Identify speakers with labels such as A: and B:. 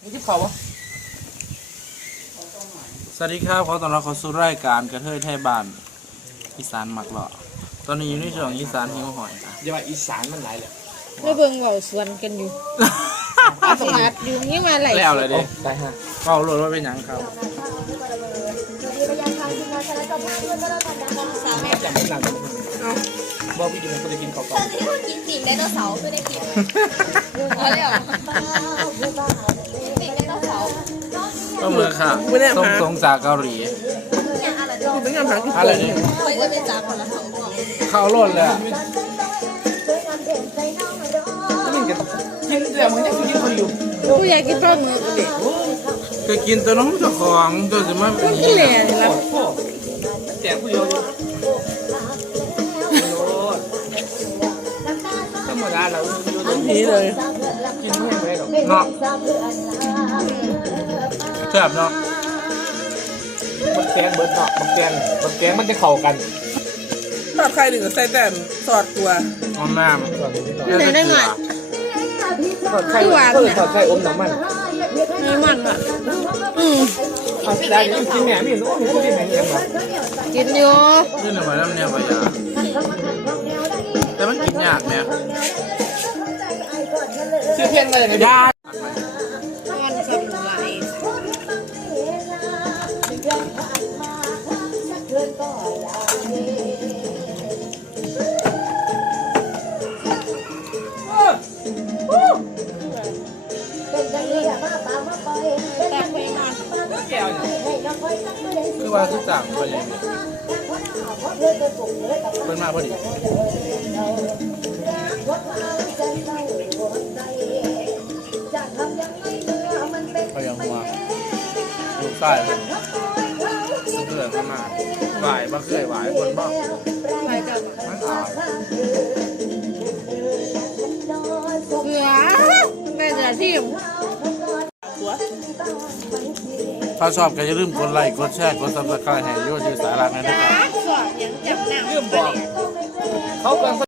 A: คิดเขาปะ
B: สวัสดีครับขอต้อนรับเข้าสู่รายการกระเทยไทยบ้านอีสานหมักหล่อตอนนี้อยู่ในช่วงอีสานหิวหอยค่ะ
A: อย่าว่าอีสานมันหลายเลย
C: ไม่เบิ่งเว้าสวนกันอยู่สลัดอยู่นี่มาไหล
B: แล้วเลยดิ
A: ได้ฮะ
B: เฝ้ารถว่าเป็นหยังครับ
A: จำไม่นานบอกพี่กินมันก็จะกินก่อน
D: กินปีกไดโนเสาร์คือได้กินพอแล้วปีกไดโนเสาร์
B: ก็มือค่ะตรงจากเกาหลี
D: เนี่ยอะไรเด้อ
C: เป็นงานหาที่
B: อะไรนี่
D: ไปจะไปจับคนละสองกล่อง
B: เข้ารถเลยอะ
A: กินกันกินเดี๋ยวมึงยังกินเขาอยู่
C: ผู้ใหญ่กินปลาหมึกเด็ก
B: ก็กินตัวน้องเจ้าของตัวจะมาเป็น
C: ที่แหล่นี่ละ
A: โอ้แจกผู้เยอะอยู่ธรรมดาเรา
C: นี่เลย
A: กินไม่ได้หรอก
B: เนาะแซ่บเนาะ
A: บักแกงเบิร์ดเนาะบักแกงมันจะเข้ากัน
E: ทอดไข่หนึ่งก็ใส่แต่สอดตัว
B: หอมแม่ม
C: ได้หน่อย
A: ทอดไข่ทอดไข่อมน้ำมัน
C: ไม่มันอ่ะ
A: เอาได้กินแหนมนี่โอ้ยกินแหนมยังไง
C: กินอยู่
B: ขึ้นหน่อยแล้วเนี่ยพยาแต่มันกินยากเนี่ย
A: ชื่อเพี้ยนอะไรเนี่ย
B: ยาก
C: มันสมุนไพร
A: แก้วเนี่ย
B: คือว่าทุกอย่างเป็นอย่างนี้เป็นมาพอดีก็ยังหัวลูกใต้เป็นเกลือขึ้นมาหวายบ่เคยหวายคนบ่
C: ไปกับ
B: มันอ่อน
C: เสือแม่เสือทิ่ม
B: ถ้าชอบก็อย่าลืมกดไลค์กดแชร์กดซับสไครต์ให้โยชื่อสาระนะครับ
C: สอดยังจับหนัง
A: เรื่องบอกเขากำลัง